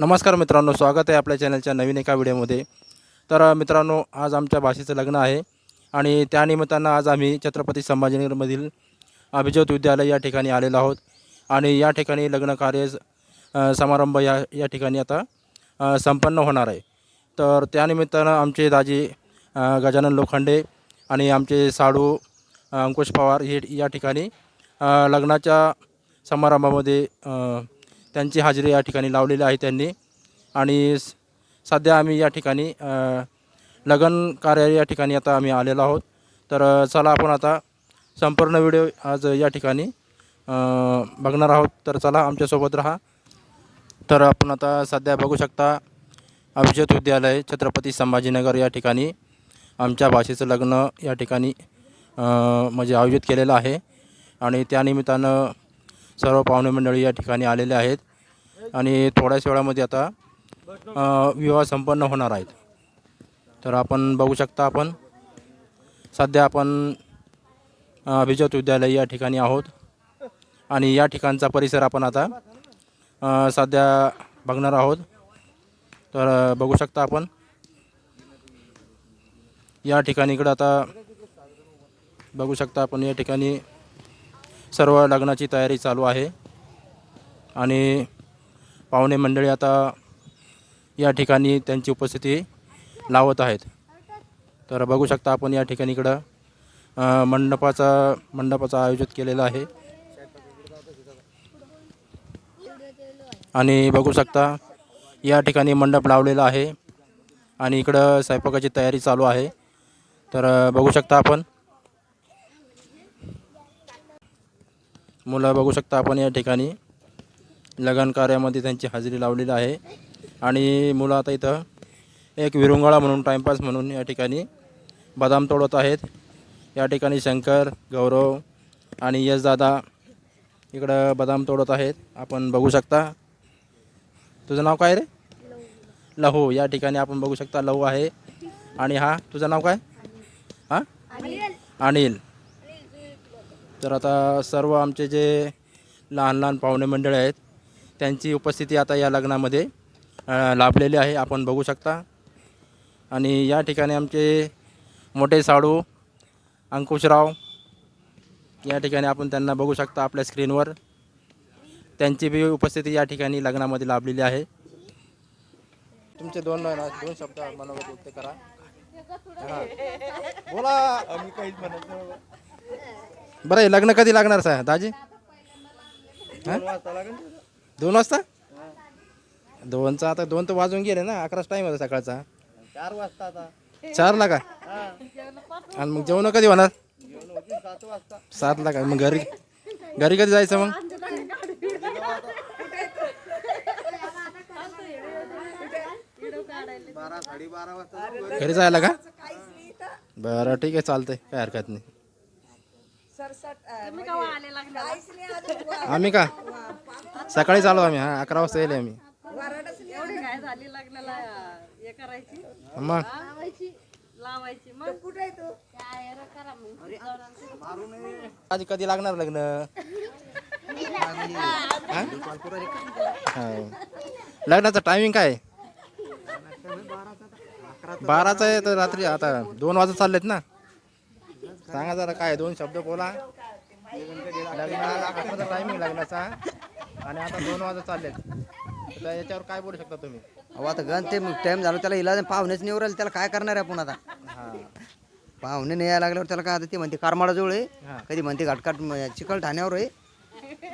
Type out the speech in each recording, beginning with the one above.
नमस्कार मित्रांनो, स्वागत आहे आपल्या चॅनलच्या नवीन एका व्हिडिओमध्ये। तर मित्रांनो, आज आमच्या भाषेचं लग्न आहे आणि त्यानिमित्तानं आज आम्ही छत्रपती संभाजीनगरमधील अभिज्योत विद्यालय या ठिकाणी आलेलो आहोत आणि या ठिकाणी लग्न कार्य समारंभ या ठिकाणी आता संपन्न होणार आहे। तर त्यानिमित्तानं आमचे दाजी गजानन लोखंडे आणि आमचे साडू अंकुश पवार हे या ठिकाणी लग्नाच्या समारंभामध्ये त्यांची हाजरी या ठिकाणी लावलेली आहे त्यांनी। आणि सध्या आम्ही या ठिकाणी लग्न कार्य या ठिकाणी आता आम्ही आलेलो आहोत। तर चला आपण आता संपूर्ण व्हिडिओ आज या ठिकाणी बघणार आहोत। तर चला आमच्यासोबत राहा। तर आपण आता सध्या बघू शकता अभिज्योत विद्यालय छत्रपती संभाजीनगर या ठिकाणी आमच्या भाषेचं लग्न या ठिकाणी म्हणजे आयोजित केलेलं आहे आणि त्यानिमित्तानं सर्व पाहुणे मंडळी या ठिकाणी आलेले आहेत आणि थोड्याच वेळामध्ये आता विवाह संपन्न होणार आहेत। तर आपण बघू शकता आपण सध्या आपण अभिज्योत विद्यालय या ठिकाणी आहोत आणि या ठिकाणचा परिसर आपण आता सध्या बघणार आहोत। तर बघू शकता आपण या ठिकाणी इकडं आता बघू शकता आपण या ठिकाणी सर्व लग्नाची तयारी चालू आहे आणि पाहुणे मंडळी आता या ठिकाणी त्यांची उपस्थिती लावत आहेत। तर बघू शकता आपण या ठिकाणी इकडं मंडपाचा आयोजित केलेला आहे आणि बघू शकता या ठिकाणी मंडप लावलेला आहे आणि इकडं स्वयंपाकाची तयारी चालू आहे। तर बघू शकता आपण मुलं बघू शकता आपण या ठिकाणी लग्न कार्यामध्ये त्यांची हाजरी लावलेली आहे आणि मुलं आता इथं एक विरंगुळा म्हणून टाइमपास म्हणून या ठिकाणी बदाम तोडत आहेत। या ठिकाणी शंकर, गौरव आणि यश दादा इकडं बदाम तोडत आहेत। आपण बघू शकता। तुझं नाव काय रे? लहू। या ठिकाणी आपण बघू शकता लहू आहे आणि हा तुझं नाव काय? हां, अनिल। तर आता सर्व आमचे जे लहान लहान पाहुणे मंडळी आहेत त्यांची उपस्थिती आता या लग्नामध्ये लाभलेली आहे, आपण बघू शकता। आणि या ठिकाणी आमचे मोठे साडू अंकुशराव या ठिकाणी आपण त्यांना बघू शकता आपल्या स्क्रीनवर, त्यांची बी उपस्थिती या ठिकाणी लग्नामध्ये लाभलेली आहे। तुमचे दोन शब्द मला बोलते करा। बोला। आम्ही काहीच म्हणत नाही। बरं, हे लग्न कधी लागणार सर दाजी? 2 वाजता लागेल। 2 वाजता? 2चा आता 2 तर वाजून गेले ना, 11चा टाईम होता सकाळचा। 4 वाजता आता 4ला का? आणि मग जेवण कधी होणार? 7 वाजता। 7ला का? मग घरी कधी जायचं मग? घरी जायला का? बरं ठीक आहे, चालतंय, काय हरकत नाही। आम्ही का सकाळीच आलो आम्ही। 11 वाजता येईल आम्ही। मग आज कधी लागणार लग्न? लग्नाचं टायमिंग काय? 12चा आहे तर रात्री आता 2 वाजता चाललेत ना। सांगा जरा काय 2 शब्द बोला। लग्नाचा टायमिंग लग्नाचा आणि आता 2 वाजता चाललेत, तर याच्यावर काय बोलू शकता तुम्ही? अहो आता गण ते टाइम झालं, त्याला इलाज पाहुणेच निवड राहिले, त्याला काय करणार आहे आपण आता? हां, पाहुणे नाही यायला लागल्यावर त्याला काय आता? ते म्हणते करमाळाजवळ आहे, हां। कधी म्हणते घाटकाट चिकल ठाण्यावर आहे,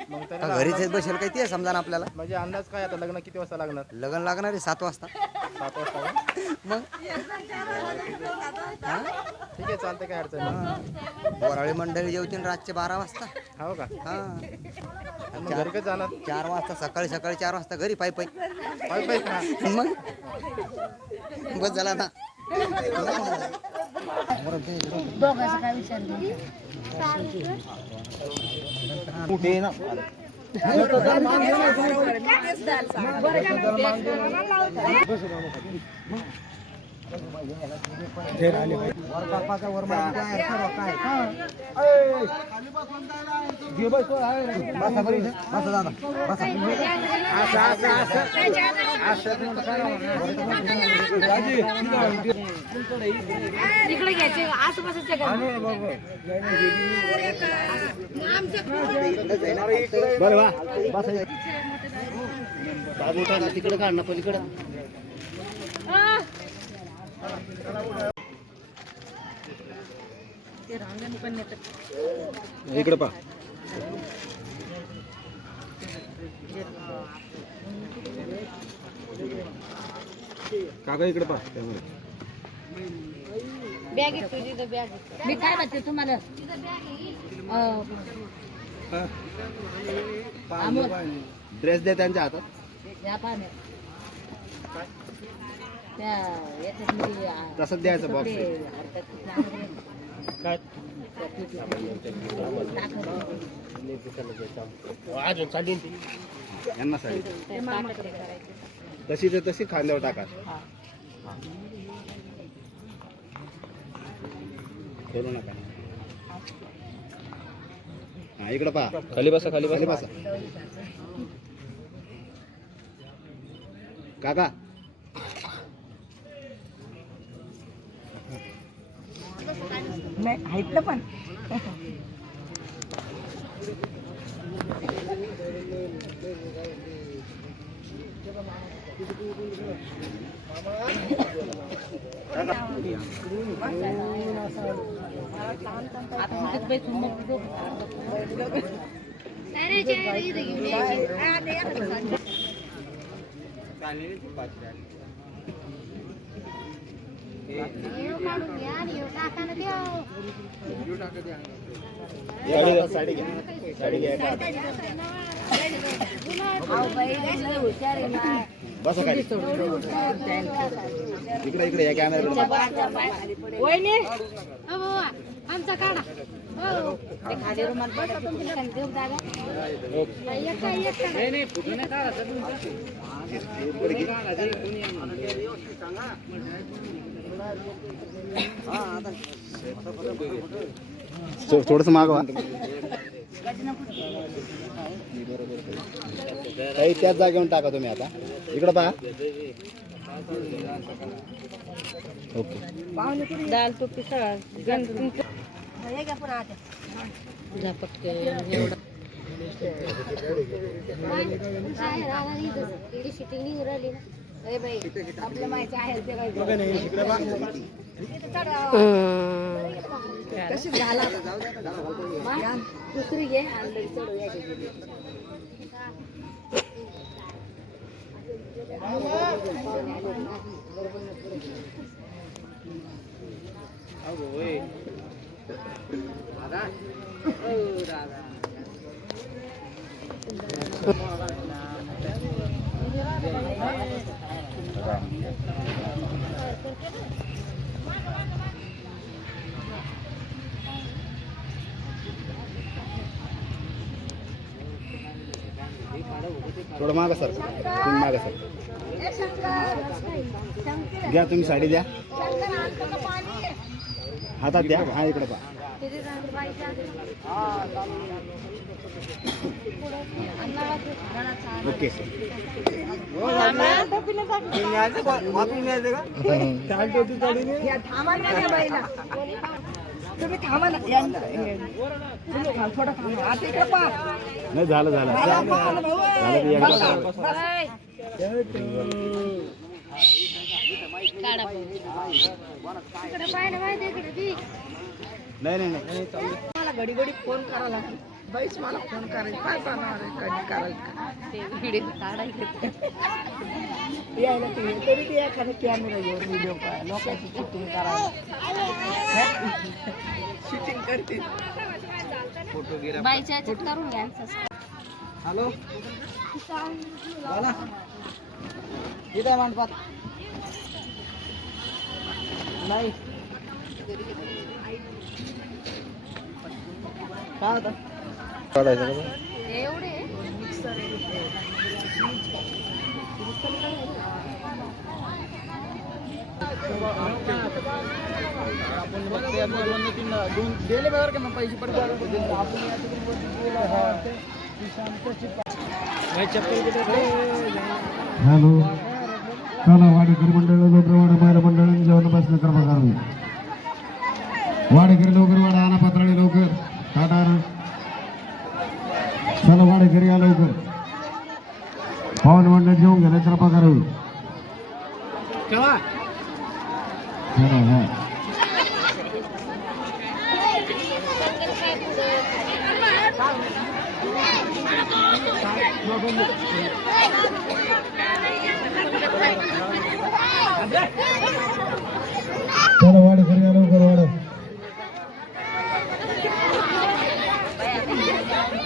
मग तरी का घरीच बसेल काही ते समजा ना आपल्याला। म्हणजे अंदाज काय आता लग्न किती वाजता लागणार? लग्न लागणार आहे 7 वाजता। 7 वाजता का? मग ठीक आहे, चालते, काय अडचण नाही। बोराळी मंडळी जेवतील रातचे 12 वाजता। हो का? हां, आणि मग घरी कधी जाणार? 4 वाजता, सकाळी 4 वाजता घरी पायी पायी। पाय का? मग बस झाला ना। दोघांचा काय विचार नाही। कुठे ना इकडे घ्यायचे आसपासच्या तिकडे काढ ना पलीकडे. इकडे पहा. काका इकडे पहा. बॅग मी काय म्हणते तुम्हाला ड्रेस दे त्यांच्या हातात. या पाण्यात त्या याच्यामध्ये तसंच द्यायचं बॉक्स. काय अजून चालेल ती. यांना साडी तशी तर तशी खांद्यावर टाका. खोलू नका. हा इकडे पहा. खाली बसा, खाली खाली बसा. बसा. काका नाही ऐकलं पण साडी घ्या. साडी घ्या. बसा खाली. इकडे इकडे या कॅमेरा. आमचा काढा खाली रुमाल थोडस मागवा. काही त्याच जागेवर टाका तुम्ही आता. इकडे पहा. ओके. दाल टोपी सगळं आपल्या माहिती आहे कशी झाला दुसरी घे आणि थोडं मागा सर. तुम्ही मागा सर. घ्या तुम्ही साडी द्या. हातात द्या. हा इकडे पहा. ओके. तुम्ही थांबा ना थोडं थांबा आता इकडे पहा नाही झालं झालं नाही नाही नाही. मला घडी घडी फोन करावा लागेल बाईच मला फोन करायचं काय करणार कधी करायचं ते व्हिडिओ काढायचे यायला ते तरी ते एखादा कॅमेरा घेऊन व्हिडिओ लोकांची शूटिंग करायला शूटिंग करते फोटो गिरा बाईच्या याच्यात करून घ्या. हॅलो बोला. इथे आहे मंडपात. नाही काय होतं काढायचं का? एवढे हॅलो चला वाडेकरी मंडळ लवकर वाडा महिला मंडळाने जेवण बसणं कृपा करावी. वाडेकरी लवकर वाडा आणा पात्राडे लवकर टाटा चला वाडेकरी या लवकर पावन मंडळ जेवून घेण्यास कृपा करावी. चला हा चला वाडेकरी या लवकर वाडा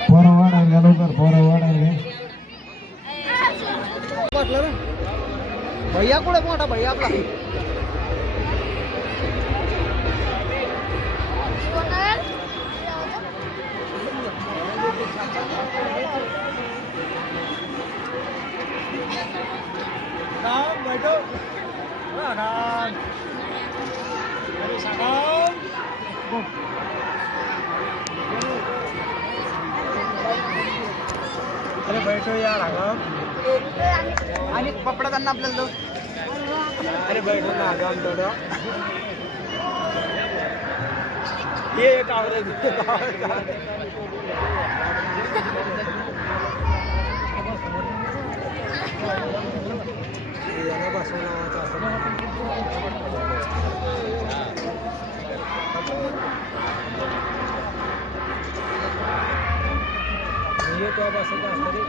पोरा वाडा या लवकर पोरा वाडा भैया कुठे मोठा भैया आपला अरे बैठो यार आणि पपडा त्यांना आपल्याला दो. अरे बैठो ना आगाम थोडं ये एक आवडे तो अब असं का असतं रे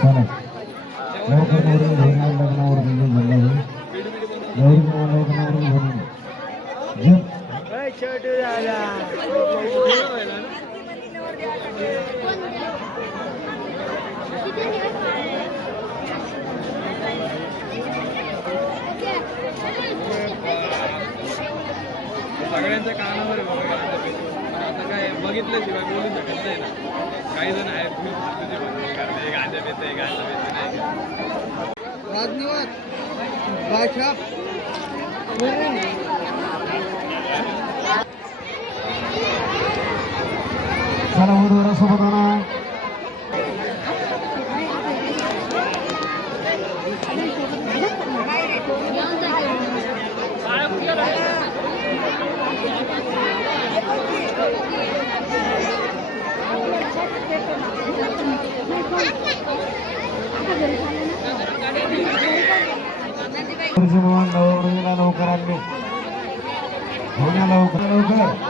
चला लवकर लग्नावर झालं लग्नावरून सगळ्यांच्या कानावर आहे बाबा आता काय बघितल्याशिवाय बोलू शकत नाही ना. काही जण आहेत गांजा पेते नाही राजनिवास भाषा चला वधूवरासोबत आणा लवकर आणले लवकर लवकर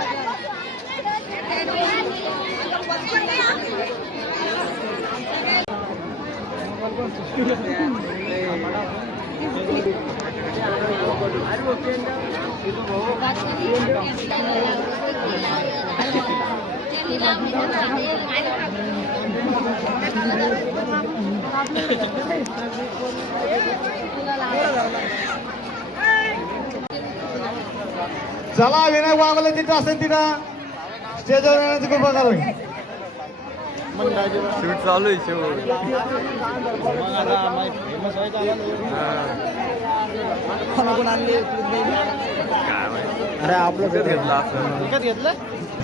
चला विनायक वागले तिथं असेल तिथं स्टेजवर येण्याची कृपा करावी. शूट चालू आहे शेवट अरे आपलं घेतला घेतलं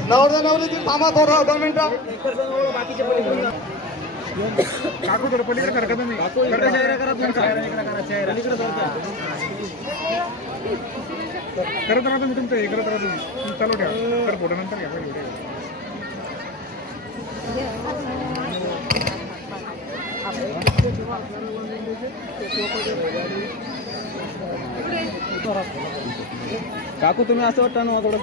नवरदा नवरी ती थांबा थोडं 2 मिनिटं काकू थोडं पलीकडे करा का तुम्ही करत राहा तुम्ही तुमचं हे करत राहा तुम्ही चालू ठेवा तर फोटो नंतर घ्या पहिले व्हिडिओ काकू तुम्ही असं वाटतं ना थोडं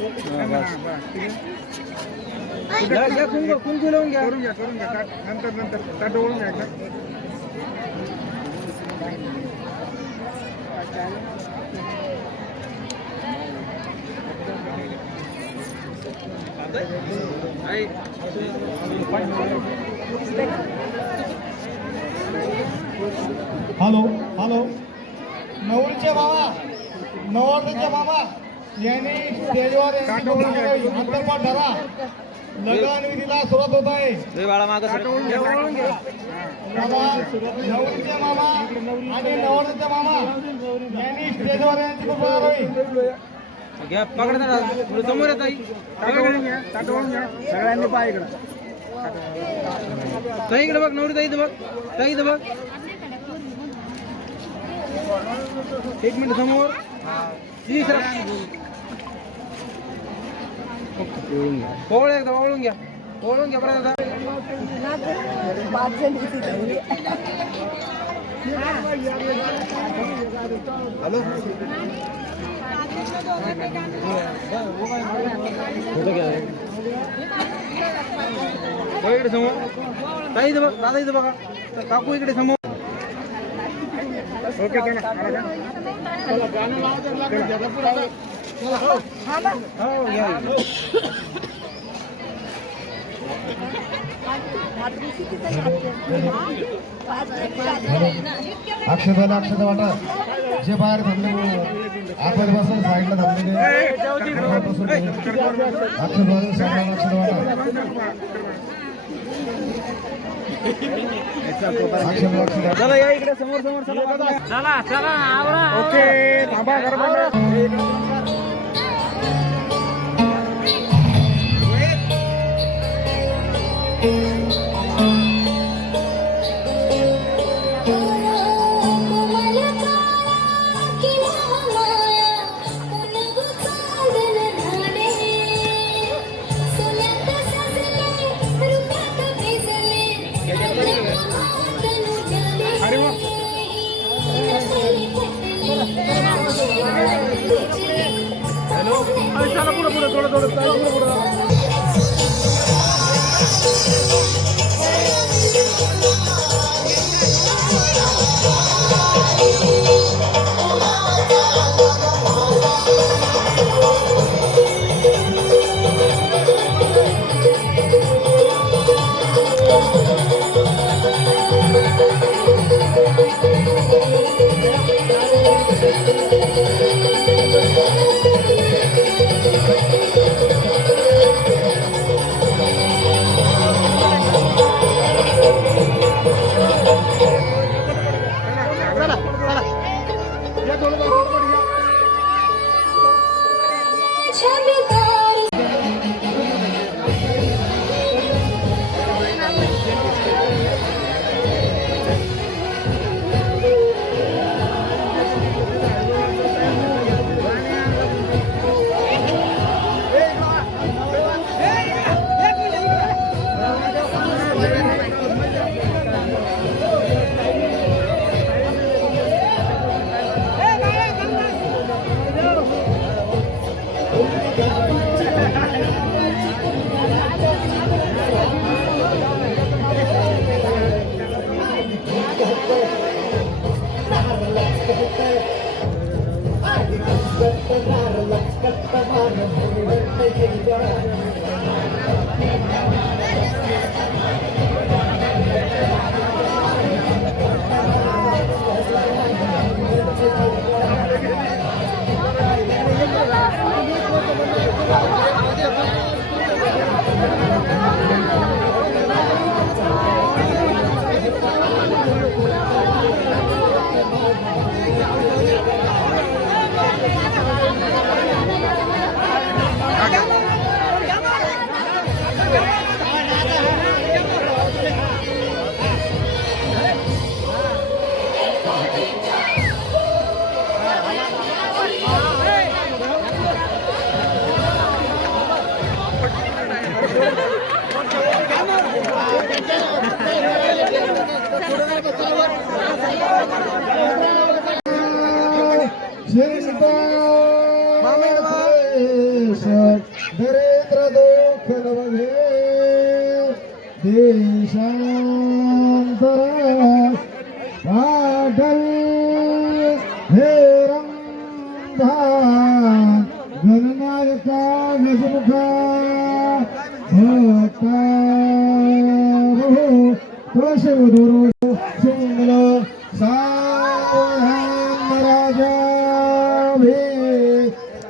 कुंकू लावून घ्या. करून घ्या नंतर ताट ओळून घ्या एकदा. आई. हॅलो नवरीचे मामा यांनी स्टेजवर अंतर्पात धरा. लग्न विधीला सुरुवात होत आहे. लय बाळा मागं सर. नवरीचे मामा आणि नवरदेवचे मामा यांनी स्टेजवर यांची कृपा करावी. घ्या पकडा जरा. थोडं समोर येत आई. सगळ्यांनी पाय इकडं. ताई इकडे बघ. नवरी ताई इथं बघ. ताई इथं बघ. एक मिनिट समोर. ओवळ एकदा ओवळून घ्या. परत आता. पाच जण किती झाली? इकडे समोर. ताई इथं बघ. दादा इथं बघा. काकू इकडे समोर. ओके केलं. हो घ्या. अक्षता वाटा जे बाहेर थांबले आतमध्ये बसून साईडला थांबलेले अक्षता वाटा चला या इकडे समोर चला. ओके थांबा गरबा. मामा शांतरा पाटल हे रंगा गणनायका गजमुखा होता तुळशीवधूर सुमंगल सावधान राजा भे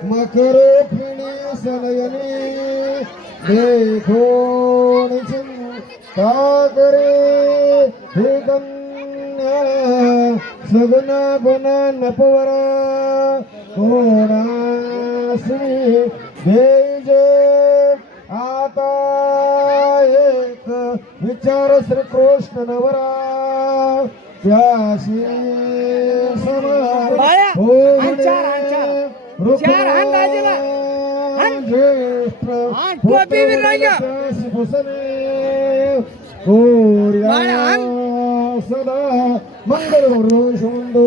मकर फिणी सनयनी देखो चिंता करे हे कन्या सगना बना नपवरा कोणासी बेजे आता एक विचार श्री कृष्ण नवरा त्याशी समा हो ज्येष्ठ सदा मंगल सुंदो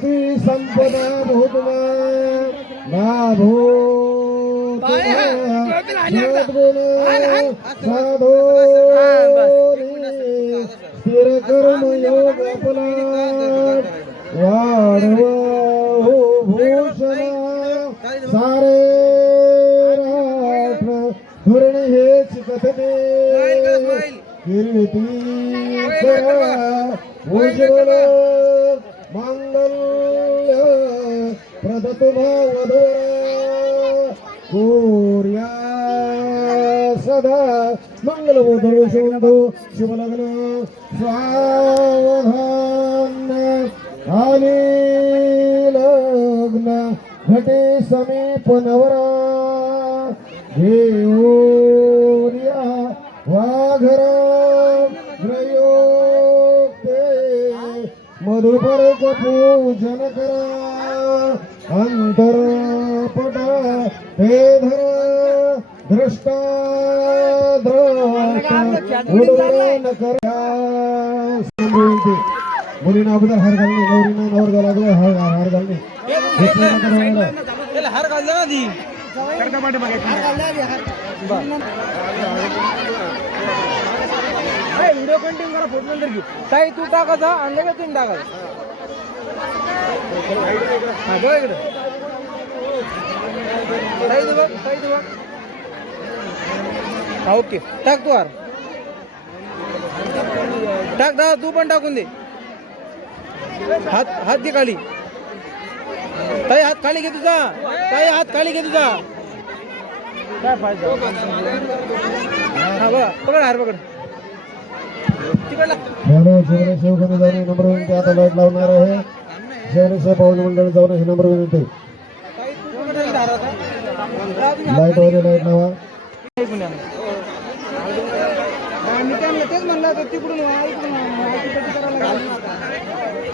ती संपदा भूतमा नाभो साधो स्थिर कर्म योग पलाट वाढवा हो भूषण सारे राष्ट्र धोरण हेच कथने कीर्ती करा उज्ज्वल मांगल्य प्रदतु भावधरा कोर्या सदा मंगलबोधो शुभो शुभलग्न सावधान आणि लग्न घटे समीप नवरा घेऊया वाघरा ग्रयोक्ते मधुपर्क पूजन करा अंतरपटा हे धरा दृष्टा उडवण करा मुलींना अगोदर हार घालणे नवरींना नवर अगोदर हार घालणे हार घालला ना ती व्हिडिओ कंटिन्यू करा फोटो नंतर घेऊ ताई तू टाकायचा आणलं का तीन टाकायचं बघ इकडे ताई दे बघ ओके टाक तू हार टाक दा तू पण टाकून दे हात घे खाली ताई हात खाली घे तुझा ताई हात खाली घे तुझा काय फायदा हा बघा पकड हार पकड शिवखंड जाणे नंबर विनंती आता लाईट लावणार आहे शहरीच्या पावन मंडळ जाऊन हे नंबर विनंती लाईट मध्ये लाईट लावा मी त्यांना तेच म्हणलं होतं तिकडून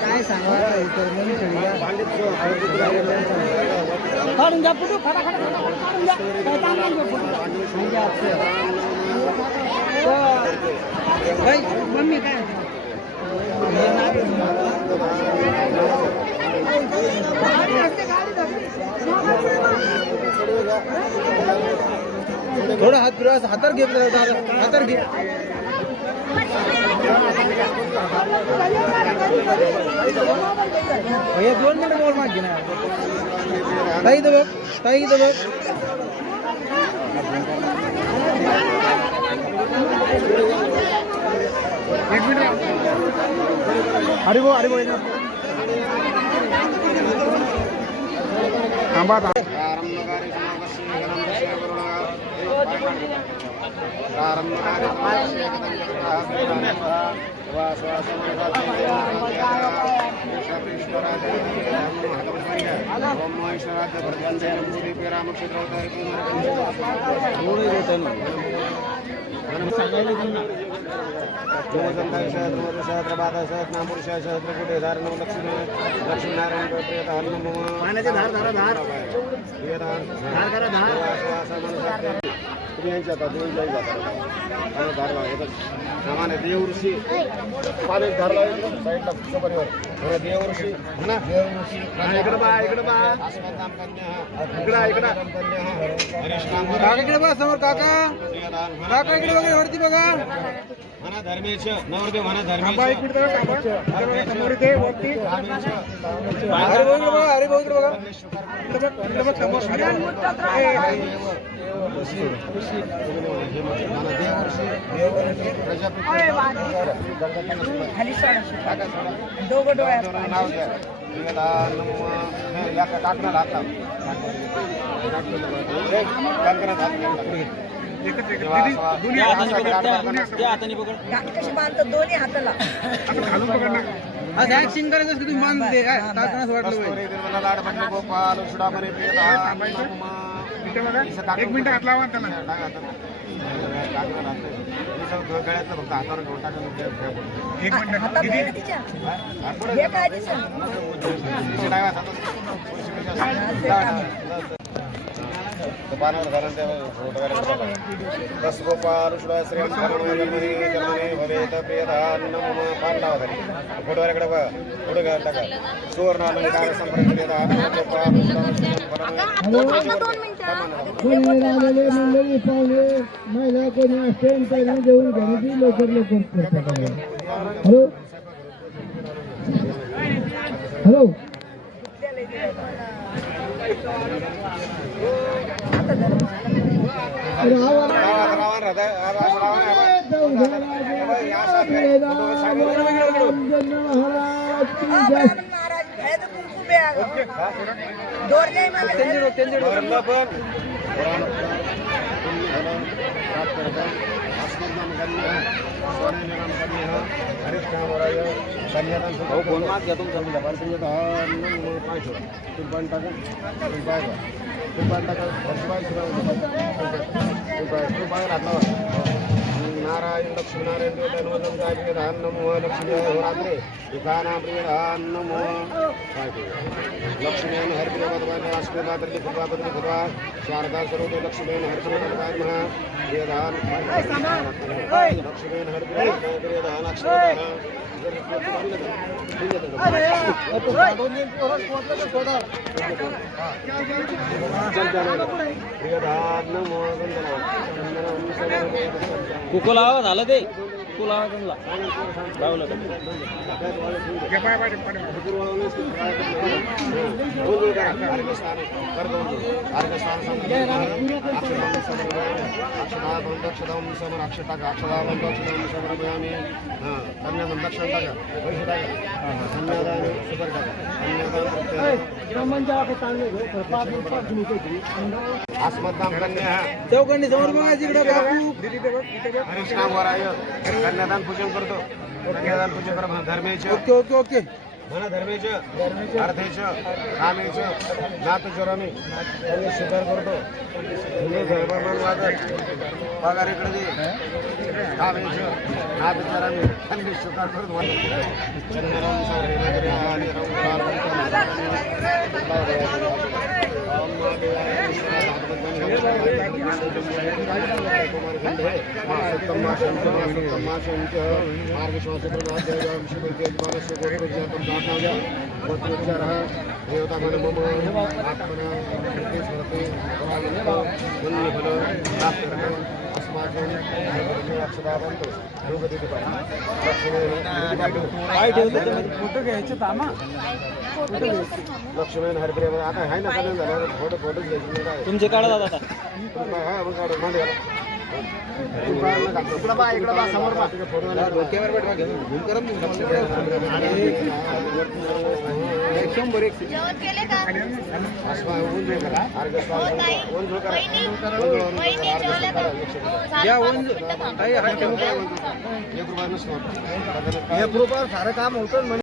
काय सांगा काढून द्या फोटो काढून द्या मम्मी काय थोडा हात फिरवा हातार घे हातार घे भैया 2 मिनिट मोबाईल मागे ना ताई इथं बघ एक मिनिट अरे वो थांबा यांची आता देवीलाही जातात धारला येतात सामान्य देवऋषी पाणी धारला साईडला सपरीवर देवऋषी ना देवऋषी इकडे बा अस्मदाम कन्या इकडे हरीश काका इकडे बा समोर काका इकडे बघा वरती बघा म्हणा धर्मेश नवरदेव म्हणा धर्मेश समोर इथे वरती अरे भाऊ इकडे बघा दोघं डोळ्यात नाव घ्या टाकणार हात कशी बांधतात दोन्ही हाताला लाड बंद गोपाल सुडामणी एक मिनिट हात लावा त्याला गळ्यातलं फक्त हातावर घेऊन हातात आहे ना तिच्या? हे काय दिसत बस गोपाल श्रीराम भवेत प्रियदान पांडवाकडे फोटोवाल्याकडे बघा पुढे टाका सुवर्ण संपर्क महिला कोणी असेल त्यांना देऊन घ्यायची लवकर हॅलो हॅलो महाराज भयाचं कुंकू बे दोर नाही मला नारायण लक्ष्मीनारायण देवतान धान नमो लक्ष्मी रात्रे एकानाम प्रियधान नमो लक्ष्मीन हरिप्रिय भगवान अश्वपात्री कृपापत्री कृपा शारदा सर्व लक्ष्मीन हरिप्रिय भगवान महा प्रियधान लक्ष्मीन हरिप्रिय प्रियधान अक्षरधान प्रियधान नमो कुकुलावा झालं ते कुकुलावा जमला लावलं अस्मदाम कन्या चौकंडी समोर बघा तिकडे बापू हरीश नाम वराय कन्यादान पूजन करतो कन्यादान पूजन कर धर्मेच ओके ओके ओके म्हणा धर्मेच अर्थेच कामेच नातचरणी त्यांनी स्वीकार करतो तुम्ही धर्ममान वादक पगार इकडे दे कामेच नातचरणी त्यांनी स्वीकार करतो चंद्रराम सारे आली फोटो घ्यायचे तामा लक्ष्मण हरिप्रिय आता आहे ना चालेल झालं फोटो फोटो घ्यायचे काय तुमचे काढा दादा आता इकडं बा समोर बा सारं काम होतं